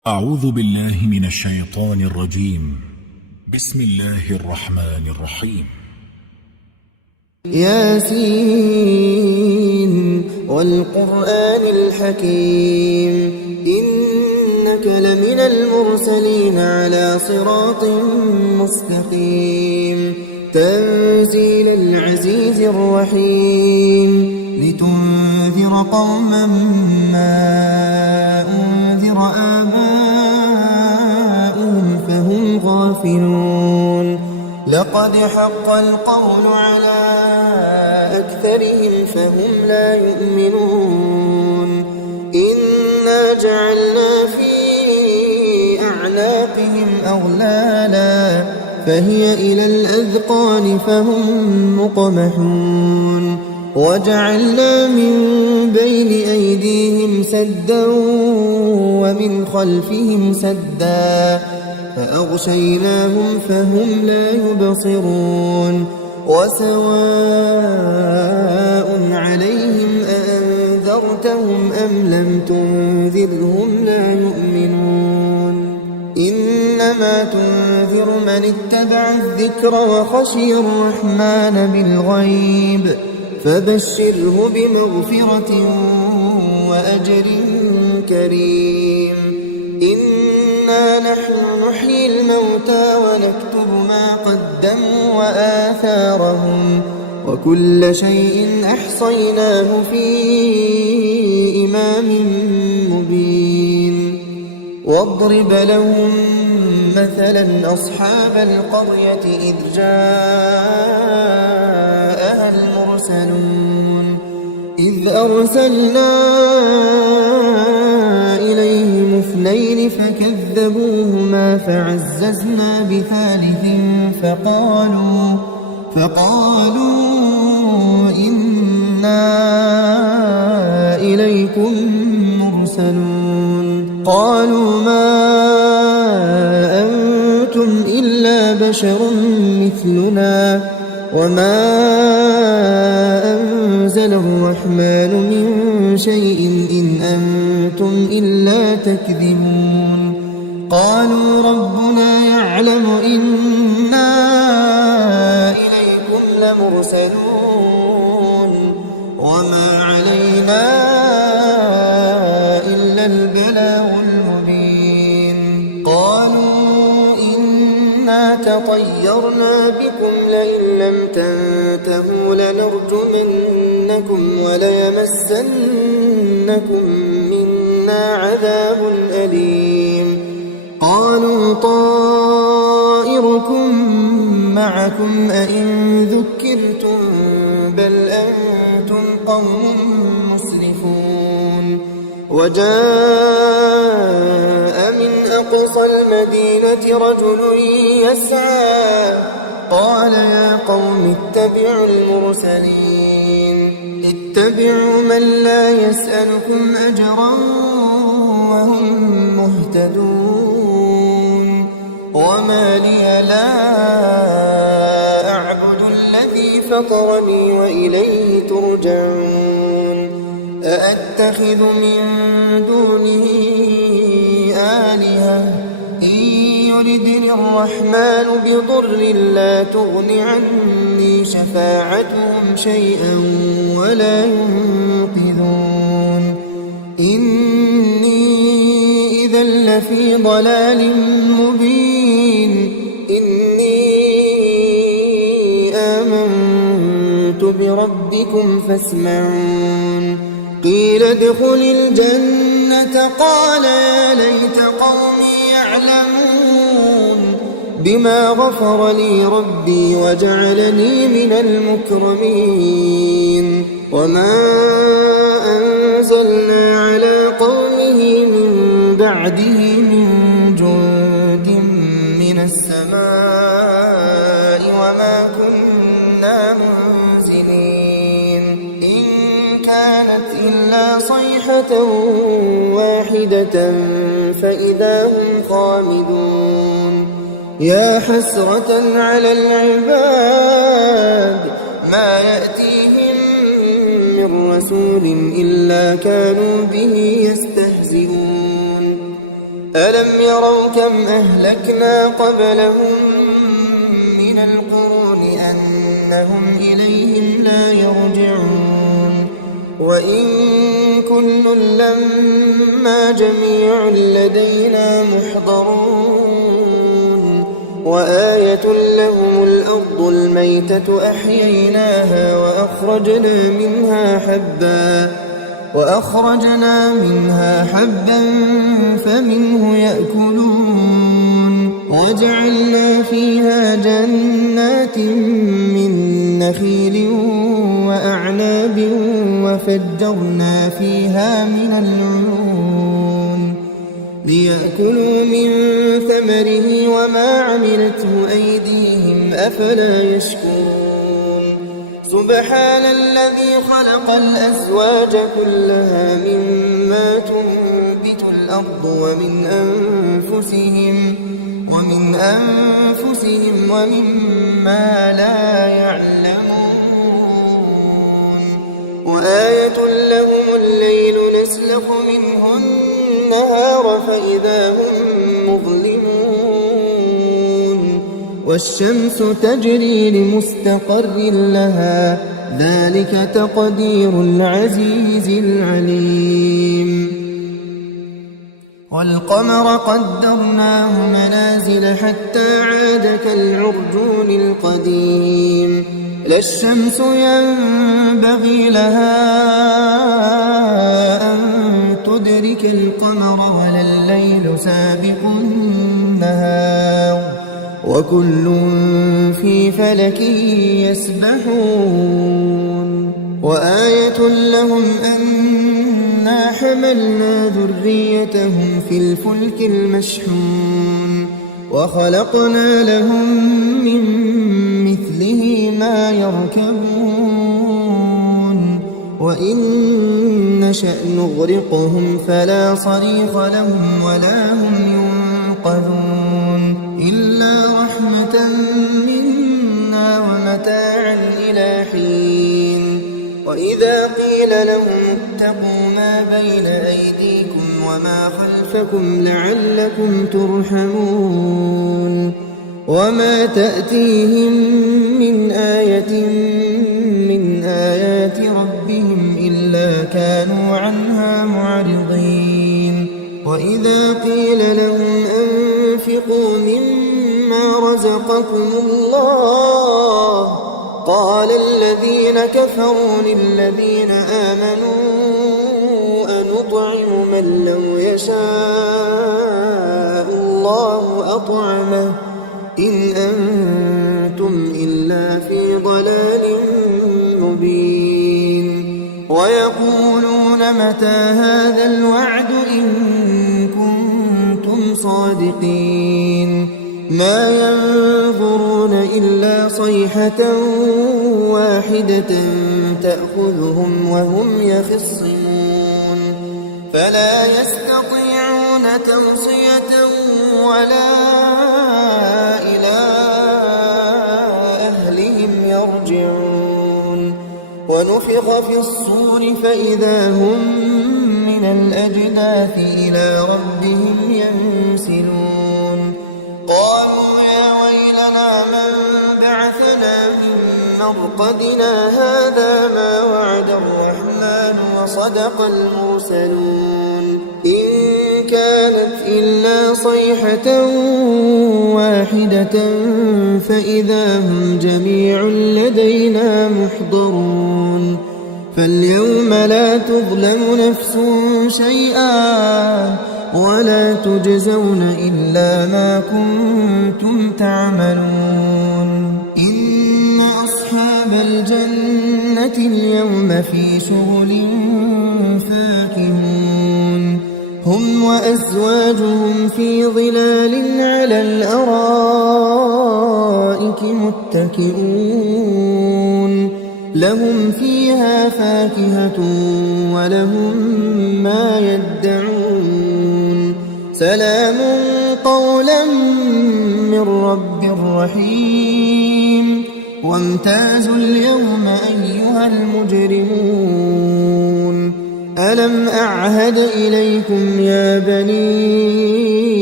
أعوذ بالله من الشيطان الرجيم. بسم الله الرحمن الرحيم. ياسين والقرآن الحكيم إنك لمن المرسلين على صراط مستقيم تنزيل العزيز الرحيم لتنذر قوما ما أنذر آباؤهم فهم غافلون لقد حق القول على أكثرهم فهم لا يؤمنون إنا جعلنا في أعناقهم أغلالا فهي إلى الأذقان فهم مقمحون وجعلنا من بين أيديهم سدا ومن خلفهم سدا فأغشيناهم فهم لا يبصرون وسواء عليهم أأنذرتهم أم لم تنذرهم لا يؤمنون إنما تنذر من اتبع الذكر وخشي الرحمن بالغيب فبشره بمغفرة وأجر كريم إنا نحن نحيي الموتى ونكتب ما قدموا وآثارهم وكل شيء أحصيناه في إمام مبين واضرب لهم مثلا أصحاب القرية إذ جاءها المرسلون إذ أرسلنا إليهم اثنين فكذبوهما فعززنا بثالث فقالوا إنا إليكم مرسلون قالوا ما أنتم إلا بشر مثلنا وما أنزل الرحمن من شيء إن أنتم إلا تكذبون قالوا ربنا يعلم إنا إليكم لمرسلون وما علينا إلا البلاغ المبين قالوا إنا تطيرنا بكم لئن لم تنتهوا لنرجمنكم وليمسنكم منا عذاب أليم قالوا طائركم معكم أئن ذكرتم بل أنتم قوم مسرفون وجاء من أقصى المدينة رجل يسعى قال يا قوم اتبعوا المرسلين اتبعوا من لا يسألكم أجرا وهم مهتدون وما لي لا أعبد الذي فطرني وإليه ترجعون أأتخذ من دونه آلهة إن يردني الرحمن بضر لا تغن عني شفاعتهم شيئا ولا ينقذون إني إذا لفي ضلال مبين إني آمنت بربكم فاسمعون قيل ادخل الجنة قال يا ليت قومي يعلمون بما غفر لي ربي وجعلني من المكرمين وما أنزلنا على قومه من بعده من جند من السماء وما كنا منزلين إن كانت إلا صيحة واحدة فإذا هم خامدون يا حسرة على العباد ما يأتيهم من رسول إلا كانوا به يستهزئون ألم يروا كم أهلكنا قبلهم من القرون أنهم إليهم لا يرجعون وإن كل لما جميع لدينا محضرون وآية لهم الأرض الميتة أحييناها وأخرجنا منها حبا فمنه يأكلون وجعلنا فيها جنات من نخيل وأعناب وفجرنا فيها من العيون ليأكلوا من ثمره وما عملته أيديهم أفلا يشكرون سبحان الذي خلق الأزواج كلها مما تنبت الأرض ومن أنفسهم ومما لا يعلمون وآية لهم الليل نسلخ منه النهار فإذا هم مظلمون والشمس تجري لمستقر لها ذلك تقدير العزيز العليم والقمر قدرناه منازل حتى عاد كالعرجون القديم لا الشمس ينبغي لها أن تدرك القمر ولا الليل سابق النهار وكل في فلك يسبحون وآية لهم أنا حملنا ذريتهم في الفلك المشحون وخلقنا لهم من مثله ما يركبون وإن نشأ نغرقهم فلا صريخ لهم ولا هم ينقذون إلا رحمة منا ومتاعا إلى حين وإذا قيل لهم اتقوا ما بين أيديكم وما خلفكم لعلكم ترحمون وما تأتيهم من آية من آيات ربهم إلا كانوا عنها معرضين وإذا قيل لهم أنفقوا مما رزقكم الله قال الذين كفروا للذين آمنوا أنطعم من لو يشاء الله أطعمه إن أنتم إلا في ضلال مبين ويقولون متى هذا الوعد إن كنتم صادقين ما ينظرون إلا صيحة واحدة تأخذهم وهم يخصمون فلا يستطيعون توصية ولا إلى أهلهم يرجعون ونفخ في الصور فإذا هم من الأجداث إلى ربهم ينسلون قالوا يا ويلنا من بعثنا من مرقدنا هذا ما وعد الرحمن وصدق المرسلون إن كانت إلا صيحة واحدة فإذا هم جميع لدينا محضرون فاليوم لا تظلم نفس شيئا ولا تجزون إلا ما كنتم تعملون إن أصحاب الجنة اليوم في شغل فاكهون هم وأزواجهم في ظلال على الأرائك متكئون لهم فيها فاكهة ولهم ما يدعون سلام قولا من رب رحيم وامتازوا اليوم أيها المجرمون ألم أعهد إليكم يا بني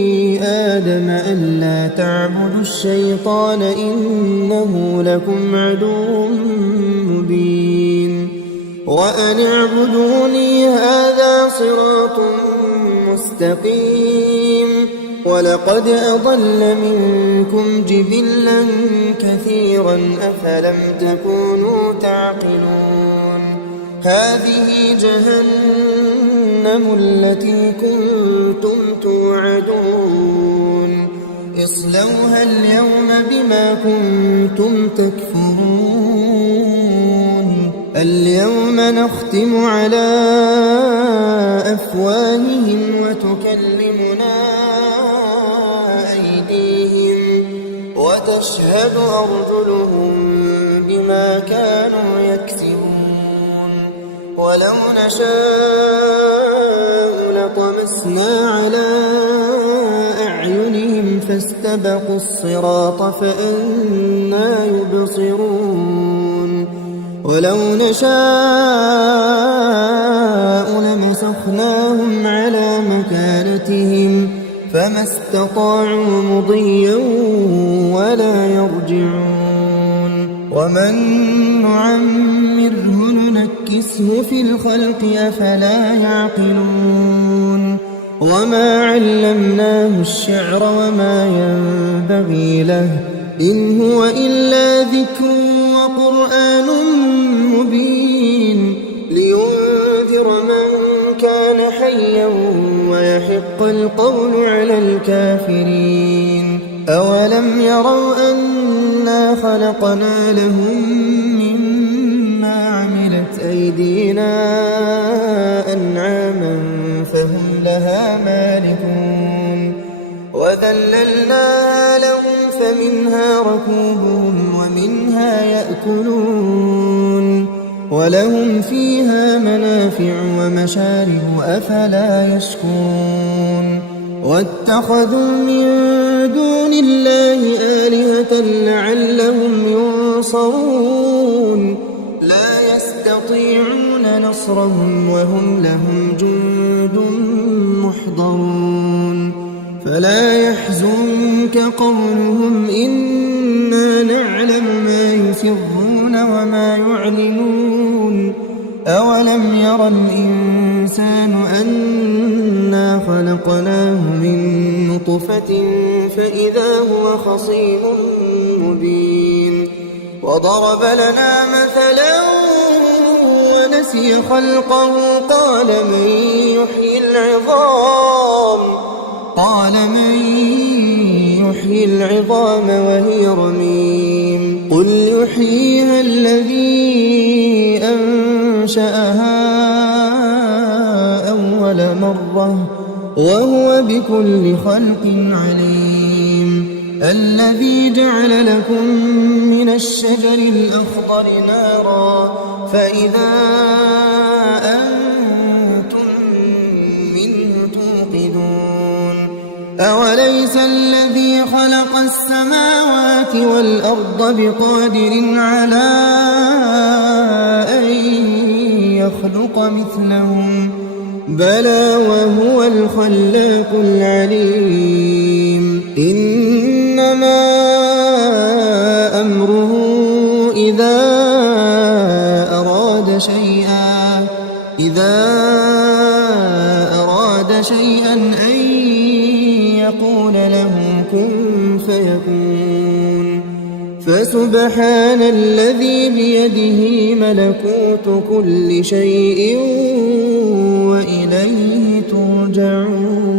آدم ألا تعبدوا الشيطان إنه لكم عدو مبين وأن اعبدوني هذا صراط مستقيم ولقد أضل منكم جبلا كثيرا أفلم تكونوا تعقلون هذه جهنم التي كنتم توعدون اصلوها اليوم بما كنتم تكفرون اليوم نختم على أفواههم وتكلمنا أيديهم وتشهد أرجلهم بما كانوا يكسبون ولو نشاء لطمسنا على أعينهم فاستبقوا الصراط فأنى يبصرون ولو نشاء لمسخناهم على مكانتهم فما استطاعوا مضيا ولا يرجعون ومن نعمره ننكسه في الخلق أفلا يعقلون وما علمناه الشعر وما ينبغي له إن هو إلا ذكر وقرآن مبين لينذر من كان حيا ويحق القول على الكافرين أولم يروا أنا خلقنا لهم مما عملت أيدينا أنعاما فهم لها مالكون وذللناها لهم فمنها ركوبهم ومنها يأكلون ولهم فيها منافع ومشارب أفلا يشكرون واتخذوا من دون الله آلهة لعلهم ينصرون لا يستطيعون نصرهم وهم لهم جند محضرون فلا يحزنك قولهم إنا نعلم ما يسرون وما يعلنون أولم ير الإنسان أنا خلقناه من نطفة فإذا هو خصيم مبين وضرب لنا مثلا ونسي خلقه قال من يحيي العظام وهي رميم قل يحييها الذي أنشأها أول مرة وهو بكل خلق عليم الذي جعل لكم من الشجر الأخضر نارا فإذا أنتم منه توقدون أوليس الذي خلق السماوات والأرض بقادر على أن يخلق مثلهم بلى وهو الخلاق العليم إنما أمره إذا أراد شيئا أن يقول له كن فيكون فسبحان الذي بيده ملكوت كل شيء وإليه ترجعون